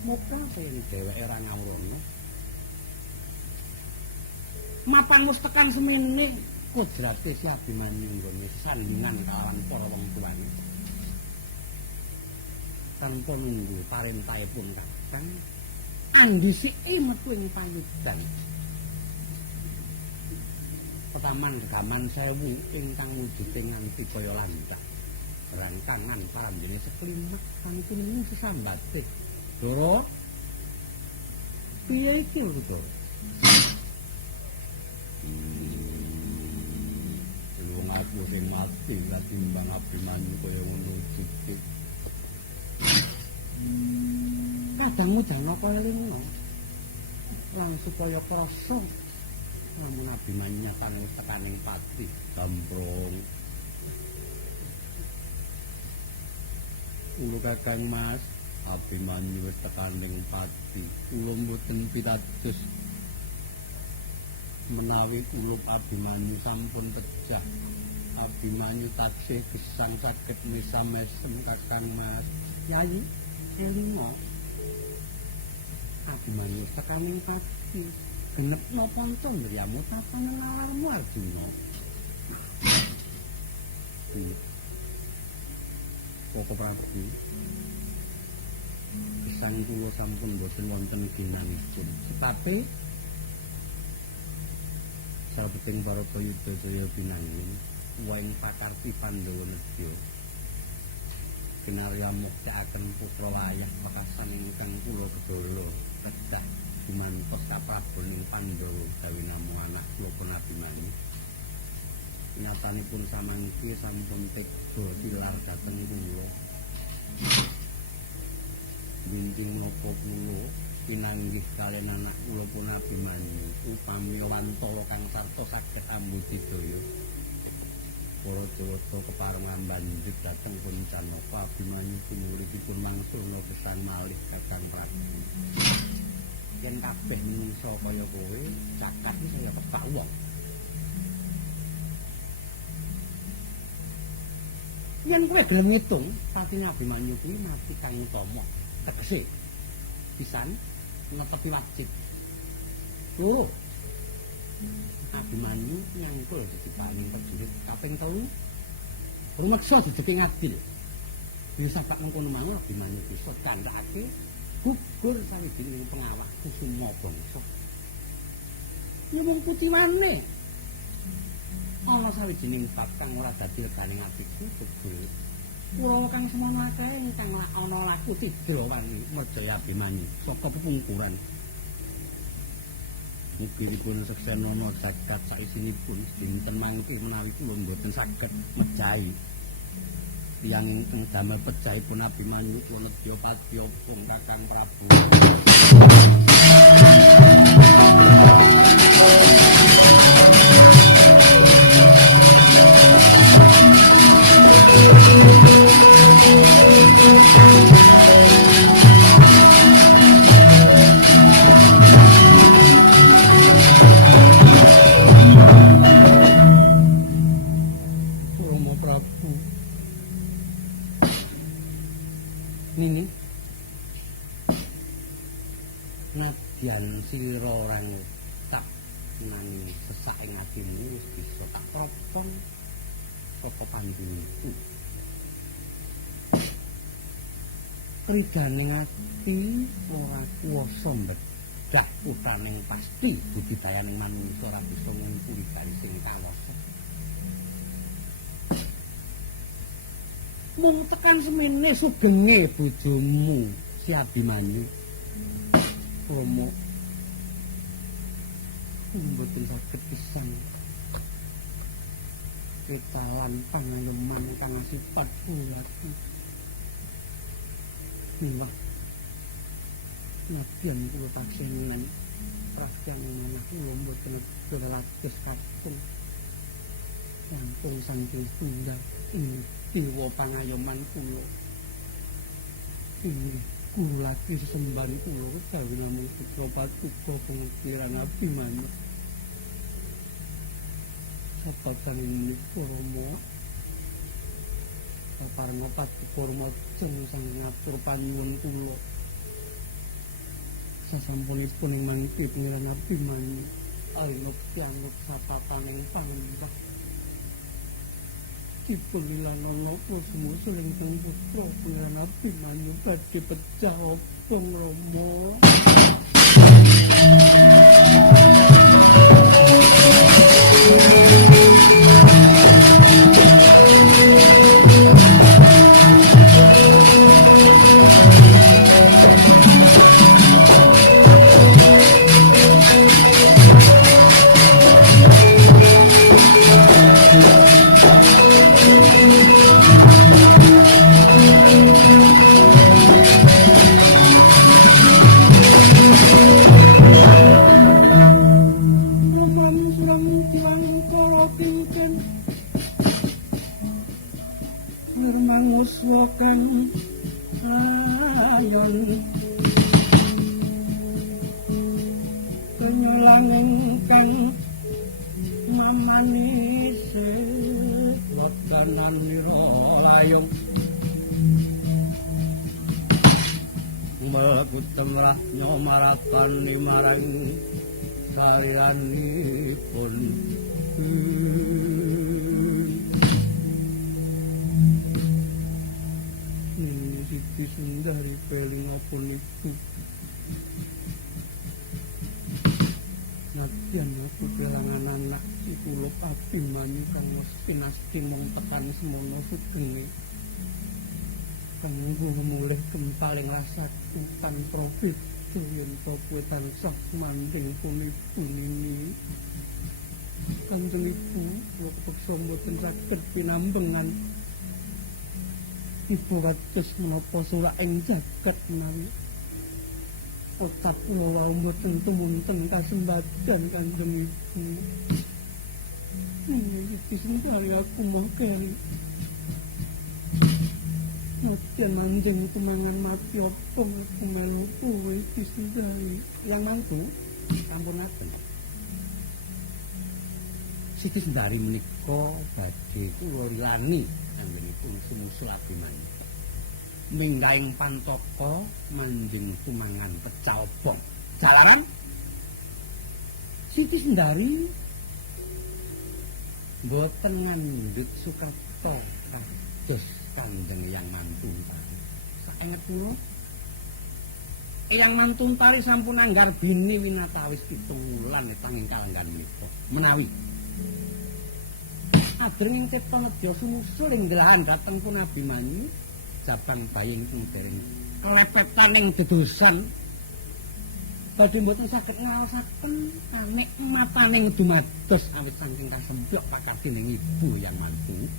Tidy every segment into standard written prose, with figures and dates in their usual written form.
Moga yen dheweke ora ngawurana. Mapan wis tekan semene kodrate Si Abimanyu nggone sandingan kalawan para wong tuane. Tanpa nunggu parentahipun Kakang, andhisike metu ing payudan. Petaman gaman 1000 ingkang wujude nganti kaya landak. Rantangan paranjene seklimak pangkuning sesambate. Doro. Piye iki lho, Doro? Wong aku sing mati katimbang Abimanyu kaya ngono iki. Kadangmu jangan kaya lino. Lang supaya krasa namun Abimanyu nyatane wis tekaning pati gambrong. Ulo Kakang Mas, Abimanyu wis tekaning pati. Kula mboten pitados menawi kula Abimanyu sampun pejah. Abimanyu taksih gesang saged mesam-mesem Kakang Mas. Yayi, elinga. Abimanyu tekaning pati. Genep napa candriyamu tapanen alarmu Arjuna. Koko Prabu. Gesang kula sampun boten wonten ginanipun. Sepape sabeting para yudha saya binanging waing pakarti Pandhawa nedya. Kinarya muktakaken putra wayah wekasan ingkang kula kedala kedah dumantos kaprabaning Pandhawa gawe namo anak kula Abimanyu. Nyatanipun samangke sampun tega tilar dhateng kula. Binting napa kula pinanggih kaliyan anak kula pun Abimanyu upami wantala kang sarta saged ambudidaya. Para Jawata keparengan banjur dhateng pun Janaka Abimanyu pinuripipun mangsulna gesang malih Kakang Prabu. Yen kabeh menungsa kaya kowe cakat iki saya kebak wong. Yen kowe gelem ngitung patine Abimanyu kuwi mati kang utama tegese pisan netepi wajib. Loro Abimanyu nyangkul diparing prajurit kaping 3. Rumeksa dijeping adil. Bisa tak mengkono mawon Abimanyu bisa kandhakake gugur sawijining pengawak kusuma bangsa. Ya mung kutiwane. Ana sawijining bab kang ora dadi leganing atiku gugur. Kurawa kang semono akeh ingkang ana laku Tigrawani merjaya Abimanyu saka pepungkuran. Mugi-mugi seksenana jagat saisinipun dinten mangke menawi kula mboten saged mejahi tiyang ingkang damel pejahipun Abimanyu kula nedya padyapun Kakang Prabu. Nini nadyan sira orang tak nanging sesak ing atimu wis bisa tak propon saka pandhuniku. Kridaning ati ora kuwasa mbedah putraning pasti budidayaning manungsa ora bisa ngungkuli bali sing kawasa. Mung tekan semene sugenge bojomu Si Abimanyu. Romo mboten saged pisan ketalan pangayoman kang sifat bulati. Wah, nadyan kula taksih prakyang anak kula mboten lelages kapung. Sampun saking tunggal kiwa pangayoman kula. Inggih kula lagi sesembahan kula gawe namung putra patuko pengiran Abimanyu. Sapatan ini Romo parang patuko Romo jeng sang ngatur panyuwun kula. sasampunipun ing mangke Pangeran Abimanyu ainuk tianuk sapataning panembah dipun ilanana sumusul ingkang putra Pangeran Abimanyu badhe pecah obong Rama. Tansah manding puni-puni kanjeng ibu kula kepeksa mboten saged pinambengan ibu kados menapa sulak ing jagat menawi otak kula wau mboten tumunten kasembadan kanjeng ibu iki sendiri aku mau keri Nadyan manjing itu mangan mati apa aku melu kowe iki sendiri yang mantu ampun aten Siti Sendari menika badhe kula lilani anggenipun sumusul Abimanyu minggaing pantaka manjing sumangan pecah obong jalaran Siti Sendari mboten ngandhut sukata kados Kanjeng Eyang Mantun Tari. Saenget kula Eyang Mantun Tari sampun anggar bini winatawis 7 wulan tanging kalenggan menika. Menawi adrenging cipta nedya sumusul ing delahan dhateng pun Abimanyu jabang baying pun dereng kelepetaning dedosan badhe mboten saged ngaosaken nikmataning dumados awit saking kasemblok pakadhening ibu Eyang Mantun.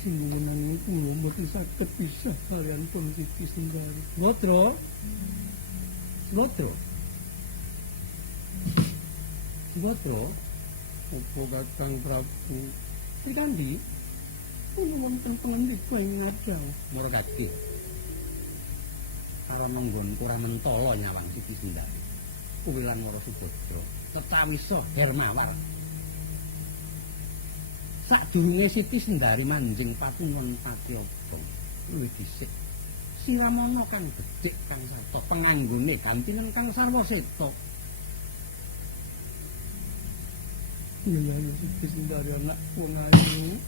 Sinuwunan kula mboten saged pisah kaliyan pun Siti Sendari. Lodro. Opo Kakang Prabu? Pikandi? Kula wonten pangandika ing ngajeng. Muradake. Karo menggon ora mentala nyawang Siti Sendari. Kuwi lan Wara Subadra tetawisa Hermawar. Sadurunge Siti Sendari manjing patungon pati obong luwih dhisik Siramana kang becik kang sarta penganggone gantinen kang sarwa seta ya Siti Sendari anak wong ayu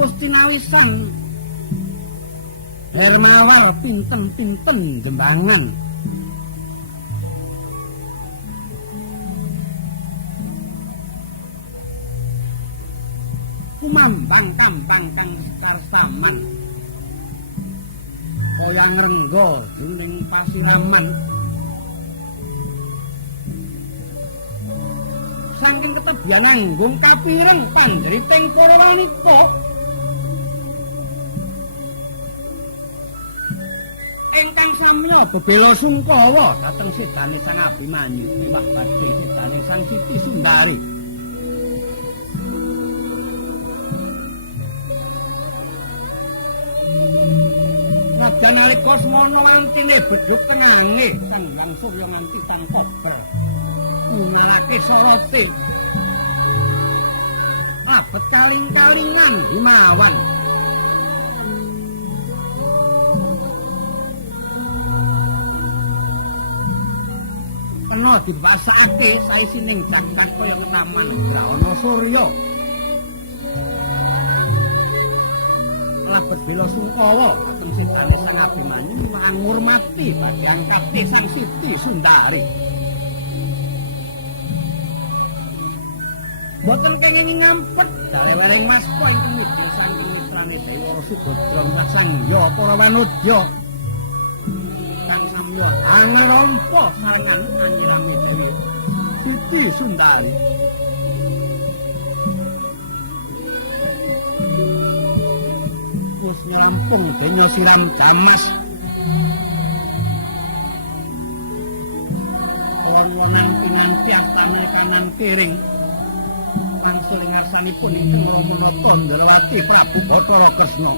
wis tinawisan Hermawar pinten-pinten jembangan kumambang kambang kang sekar saman kaya ngrengga dening pasiraman saking ketebian anggung kapireng pandriting para wanita ingkang samya bebela sungkawa dhateng sedane Sang Abimanyu liwat badhe sedane Sang Siti Sundari najan nalika semana wantine bedhug tenange Sang Hyang Surya nganti tanpa ber ngunarake sorote abet kaling-kalingan himawan kena dipasake saisining jagat kaya taman Grahana Surya labet bela sungkawa dhateng sedane Sang Abimanyu ngurmati kadang kate Sang Siti Sundari boten kenging ngampet dalem mas kok ingkang saking mitrane Dewara Subadra Wasangya para wanodya kang samya angrompa sarengan anyirame Dewi Siti Sundari wis rampung denya siram jamas lan pinanti astane kanan kiring langsung ngarsanipun ingkang menapa Ndrawati Prabu Bathara Kresna.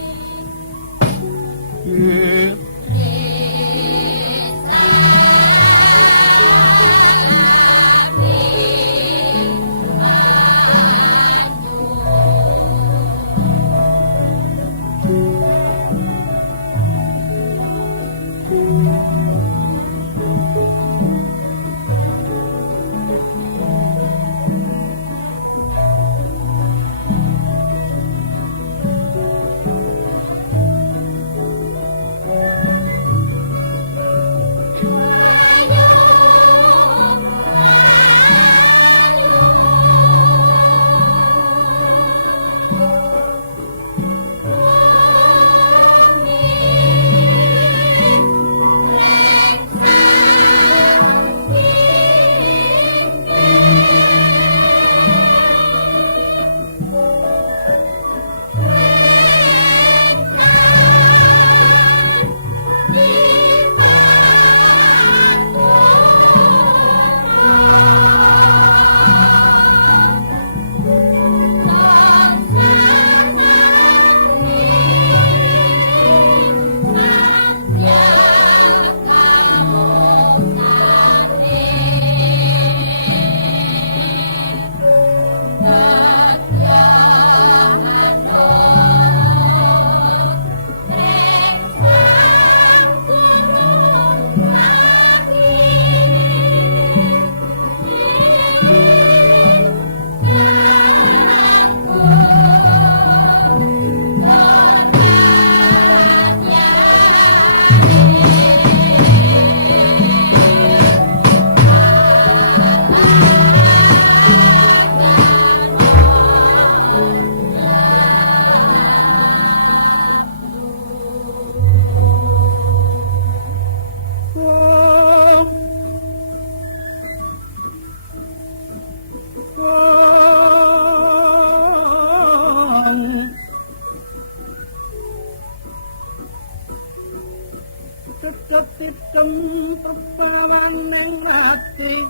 Cecetipun perpawaning rati